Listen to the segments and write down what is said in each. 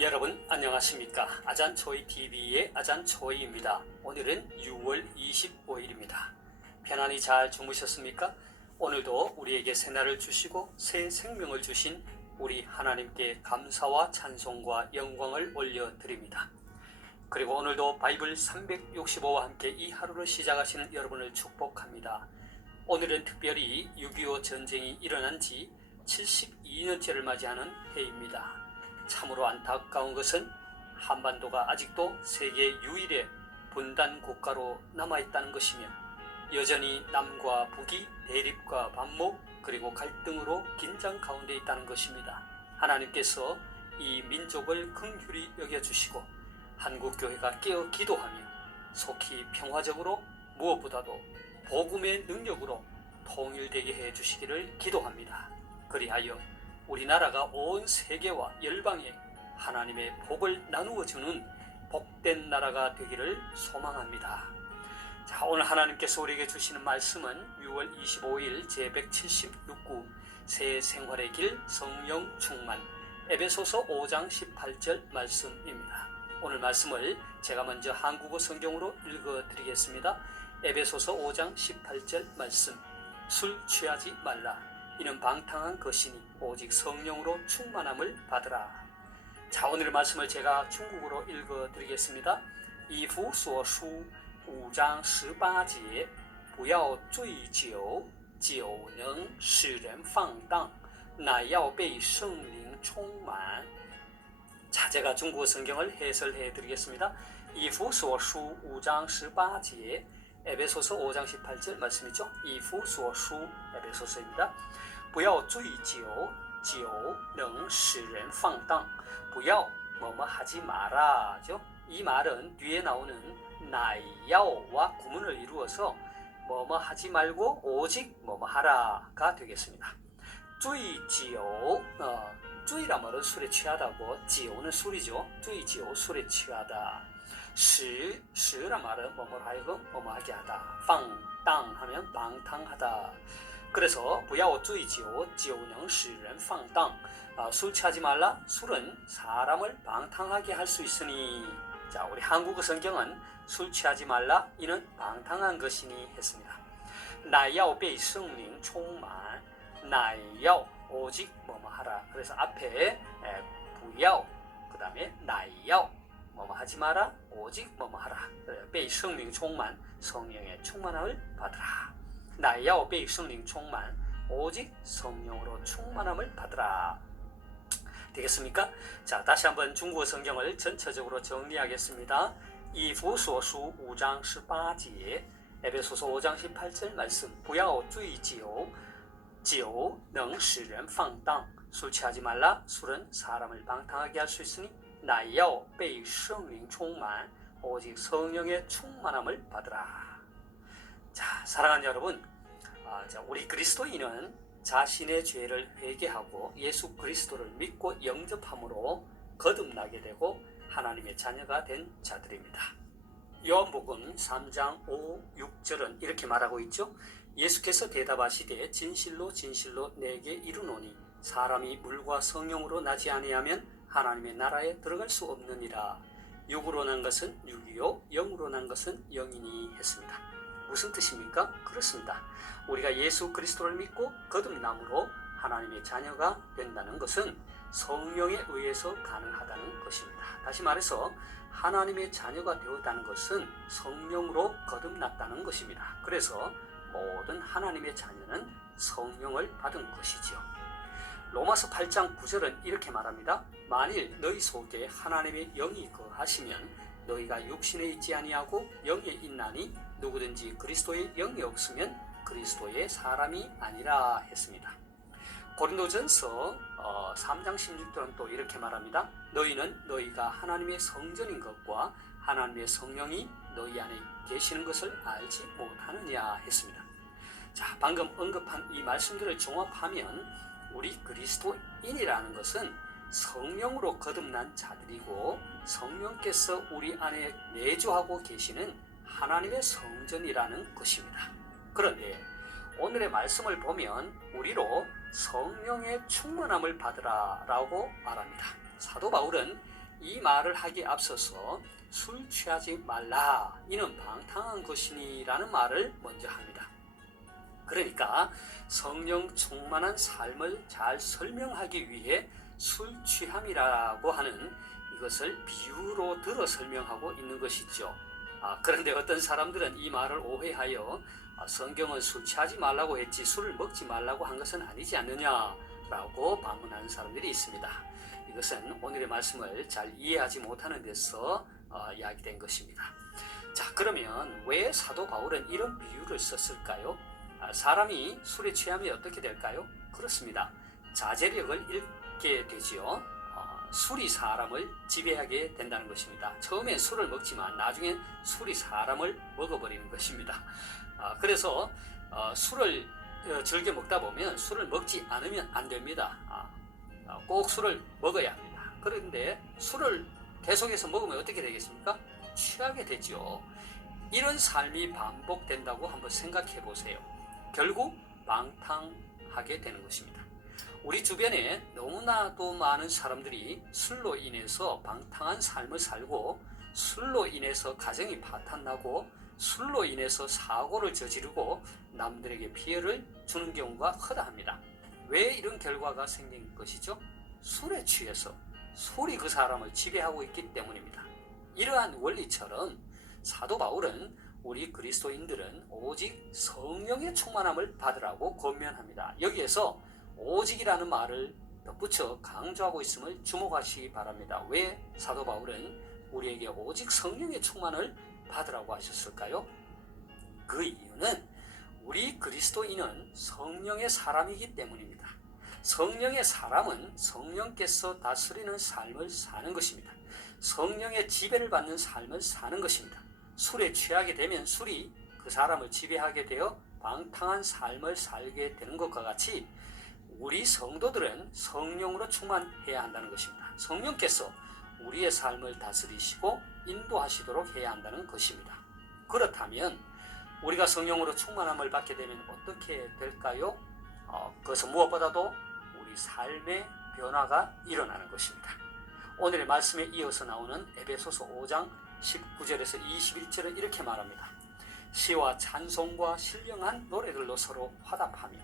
여러분 안녕하십니까? 아잔초이TV의 아잔초이입니다. 오늘은 6월 25일입니다. 편안히 잘 주무셨습니까? 오늘도 우리에게 새날을 주시고 새 생명을 주신 우리 하나님께 감사와 찬송과 영광을 올려드립니다. 그리고 오늘도 바이블 365와 함께 이 하루를 시작하시는 여러분을 축복합니다. 오늘은 특별히 6.25 전쟁이 일어난 지 72년째를 맞이하는 해입니다. 참으로 안타까운 것은 한반도가 아직도 세계 유일의 분단 국가로 남아있다는 것이며 여전히 남과 북이 대립과 반목 그리고 갈등으로 긴장 가운데 있다는 것입니다. 하나님께서 이 민족을 긍휼히 여겨주시고 한국교회가 깨어 기도하며 속히 평화적으로 무엇보다도 복음의 능력으로 통일되게 해주시기를 기도합니다. 그리하여 우리나라가 온 세계와 열방에 하나님의 복을 나누어주는 복된 나라가 되기를 소망합니다. 자, 오늘 하나님께서 우리에게 주시는 말씀은 6월 25일 제176구 새 생활의 길 성령 충만 에베소서 5장 18절 말씀입니다. 오늘 말씀을 제가 먼저 한국어 성경으로 읽어드리겠습니다. 에베소서 5장 18절 말씀. 술 취하지 말라. 이는 방탕한 것이니 오직 성령으로 충만함을 받으라. 자, 오늘의 말씀을 제가 중국어로 읽어드리겠습니다. 以弗所书5章18节不要醉酒，酒能使人放荡，乃要被圣灵充满。 자, 제가 중국어 성경을 해설해 드리겠습니다. 以弗所书5章18节 에베소서 5장 18절 말씀이죠. 以弗所书 에베소서입니다. 不要醉酒，酒能使人放荡。不要뭐뭐 하지 마라죠. 이 말은 뒤에 나오는 나야와 구문을 이루어서 뭐뭐 하지 말고 오직 뭐뭐 하라가 되겠습니다. 醉酒, 醉라 말은 술에 취하다고, 酒는 술이죠. 醉酒 술에 취하다. 使라 말은 뭐뭐 하여금 뭐뭐 하게 하다. 放荡 하면 방탕하다. 그래서 不要醉酒，酒能使人放荡。 술 취하지 말라. 술은 사람을 방탕하게 할 수 있으니. 자, 우리 한국어 성경은 술 취하지 말라. 이는 방탕한 것이니 했습니다. 乃要被圣灵充满。乃要 오직 뭐뭐 하라. 그래서 앞에 不要 그 다음에 乃要 뭐뭐 하지 마라. 오직 뭐뭐 하라. 被圣灵充满 성령의 충만함을 받으라. 乃要被圣灵充满 오직 성령으로 충만함을 받으라. 되겠습니까? 자, 다시 한번 중국어 성경을 전체적으로 정리하겠습니다. 以弗所书5章18节 에베소서 5장 18절 말씀. 不要醉酒，酒能使人放荡。 술 취하지 말라. 술은 사람을 방탕하게 할 수 있으니 乃要被圣灵充满 오직 성령의 충만함을 받으라. 자, 사랑하는 여러분, 우리 그리스도인은 자신의 죄를 회개하고 예수 그리스도를 믿고 영접함으로 거듭나게 되고 하나님의 자녀가 된 자들입니다. 요한복음 3장 5, 6절은 이렇게 말하고 있죠. 예수께서 대답하시되 진실로 진실로 내게 이르노니 사람이 물과 성령으로 나지 아니하면 하나님의 나라에 들어갈 수 없느니라. 육으로 난 것은 육이요 영으로 난 것은 영이니 했습니다. 무슨 뜻입니까? 그렇습니다. 우리가 예수 그리스도를 믿고 거듭남으로 하나님의 자녀가 된다는 것은 성령에 의해서 가능하다는 것입니다. 다시 말해서 하나님의 자녀가 되었다는 것은 성령으로 거듭났다는 것입니다. 그래서 모든 하나님의 자녀는 성령을 받은 것이지요. 로마서 8장 9절은 이렇게 말합니다. 만일 너희 속에 하나님의 영이 거하시면 너희가 육신에 있지 아니하고 영에 있나니 누구든지 그리스도의 영이 없으면 그리스도의 사람이 아니라 했습니다. 고린도전서 3장 16절은 또 이렇게 말합니다. 너희는 너희가 하나님의 성전인 것과 하나님의 성령이 너희 안에 계시는 것을 알지 못하느냐 했습니다. 자, 방금 언급한 이 말씀들을 종합하면 우리 그리스도인이라는 것은 성령으로 거듭난 자들이고 성령께서 우리 안에 내주하고 계시는 하나님의 성전이라는 것입니다. 그런데 오늘의 말씀을 보면 우리로 성령의 충만함을 받으라 라고 말합니다. 사도 바울은 이 말을 하기에 앞서서 술 취하지 말라, 이는 방탕한 것이니라는 말을 먼저 합니다. 그러니까 성령 충만한 삶을 잘 설명하기 위해 술 취함이라고 하는 이것을 비유로 들어 설명하고 있는 것이죠. 그런데 어떤 사람들은 이 말을 오해하여 성경은 술 취하지 말라고 했지 술을 먹지 말라고 한 것은 아니지 않느냐라고 반문하는 사람들이 있습니다. 이것은 오늘의 말씀을 잘 이해하지 못하는 데서 이야기된 것입니다. 자, 그러면 왜 사도 바울은 이런 비유를 썼을까요? 사람이 술에 취하면 어떻게 될까요? 그렇습니다. 자제력을 잃게 되지요. 술이 사람을 지배하게 된다는 것입니다. 처음엔 술을 먹지만 나중엔 술이 사람을 먹어버리는 것입니다. 그래서 술을 즐겨 먹다 보면 술을 먹지 않으면 안 됩니다. 꼭 술을 먹어야 합니다. 그런데 술을 계속해서 먹으면 어떻게 되겠습니까? 취하게 되죠. 이런 삶이 반복된다고 한번 생각해 보세요. 결국 방탕하게 되는 것입니다. 우리 주변에 너무나도 많은 사람들이 술로 인해서 방탕한 삶을 살고, 술로 인해서 가정이 파탄나고, 술로 인해서 사고를 저지르고 남들에게 피해를 주는 경우가 허다합니다. 왜 이런 결과가 생긴 것이죠? 술에 취해서 술이 그 사람을 지배하고 있기 때문입니다. 이러한 원리처럼 사도 바울은 우리 그리스도인들은 오직 성령의 충만함을 받으라고 권면합니다. 여기에서 오직이라는 말을 덧붙여 강조하고 있음을 주목하시기 바랍니다. 왜 사도 바울은 우리에게 오직 성령의 충만을 받으라고 하셨을까요? 그 이유는 우리 그리스도인은 성령의 사람이기 때문입니다. 성령의 사람은 성령께서 다스리는 삶을 사는 것입니다. 성령의 지배를 받는 삶을 사는 것입니다. 술에 취하게 되면 술이 그 사람을 지배하게 되어 방탕한 삶을 살게 되는 것과 같이 우리 성도들은 성령으로 충만해야 한다는 것입니다. 성령께서 우리의 삶을 다스리시고 인도하시도록 해야 한다는 것입니다. 그렇다면 우리가 성령으로 충만함을 받게 되면 어떻게 될까요? 그것은 무엇보다도 우리 삶의 변화가 일어나는 것입니다. 오늘의 말씀에 이어서 나오는 에베소서 5장 19절에서 21절은 이렇게 말합니다. 시와 찬송과 신령한 노래들로 서로 화답하며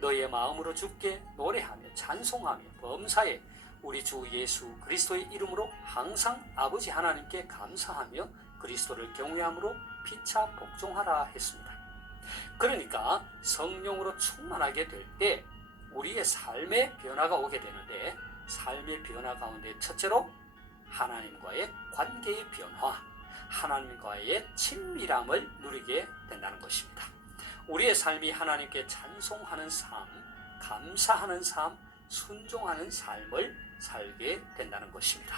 너희의 마음으로 주께 노래하며 찬송하며 범사에 우리 주 예수 그리스도의 이름으로 항상 아버지 하나님께 감사하며 그리스도를 경외함으로 피차 복종하라 했습니다. 그러니까 성령으로 충만하게 될 때 우리의 삶의 변화가 오게 되는데, 삶의 변화 가운데 첫째로 하나님과의 관계의 변화, 하나님과의 친밀함을 누리게 된다는 것입니다. 우리의 삶이 하나님께 찬송하는 삶, 감사하는 삶, 순종하는 삶을 살게 된다는 것입니다.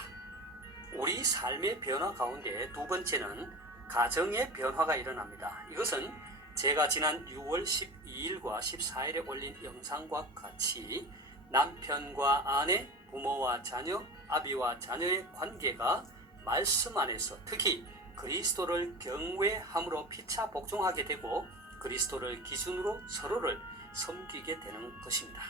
우리 삶의 변화 가운데 두 번째는 가정의 변화가 일어납니다. 이것은 제가 지난 6월 12일과 14일에 올린 영상과 같이 남편과 아내, 부모와 자녀, 아비와 자녀의 관계가 말씀 안에서 특히 그리스도를 경외함으로 피차 복종하게 되고 그리스도를 기준으로 서로를 섬기게 되는 것입니다.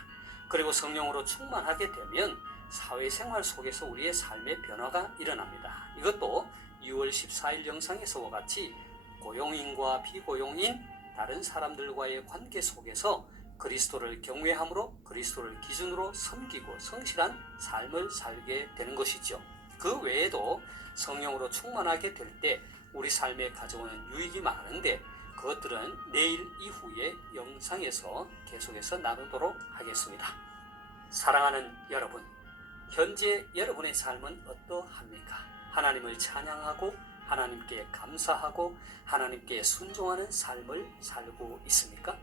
그리고 성령으로 충만하게 되면 사회생활 속에서 우리의 삶의 변화가 일어납니다. 이것도 6월 14일 영상에서와 같이 고용인과 비고용인 다른 사람들과의 관계 속에서 그리스도를 경외함으로 그리스도를 기준으로 섬기고 성실한 삶을 살게 되는 것이죠. 그 외에도 성령으로 충만하게 될 때 우리 삶에 가져오는 유익이 많은데 그것들은 내일 이후의 영상에서 계속해서 나누도록 하겠습니다. 사랑하는 여러분, 현재 여러분의 삶은 어떠합니까? 하나님을 찬양하고 하나님께 감사하고 하나님께 순종하는 삶을 살고 있습니까?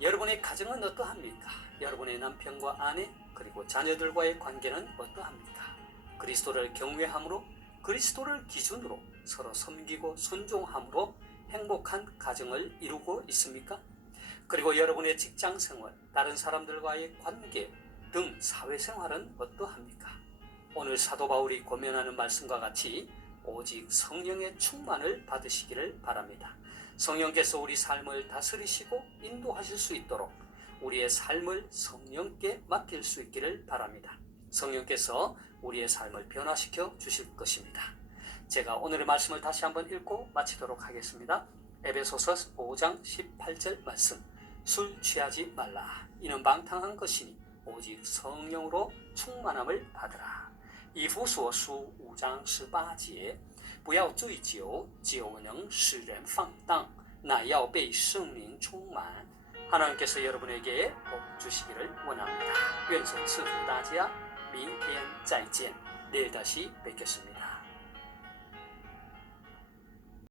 여러분의 가정은 어떠합니까? 여러분의 남편과 아내 그리고 자녀들과의 관계는 어떠합니까? 그리스도를 경외함으로 그리스도를 기준으로 서로 섬기고 순종함으로 행복한 가정을 이루고 있습니까? 그리고 여러분의 직장생활, 다른 사람들과의 관계 등 사회생활은 어떠합니까? 오늘 사도 바울이 권면하는 말씀과 같이 오직 성령의 충만을 받으시기를 바랍니다. 성령께서 우리 삶을 다스리시고 인도하실 수 있도록 우리의 삶을 성령께 맡길 수 있기를 바랍니다. 성령께서 우리의 삶을 변화시켜 주실 것입니다. 제가 오늘의 말씀을 다시 한번 읽고 마치도록 하겠습니다. 에베소서 5장 18절 말씀. 술 취하지 말라. 이는 방탕한 것이니 오직 성령으로 충만함을 받으라.以弗所书5章18节，不要醉酒，酒能使人放荡，乃要被圣灵充满。 하나님께서 여러분에게 복 주시기를 원합니다.愿神赐福大家，明天再见。 내일 다시 뵙겠습니다.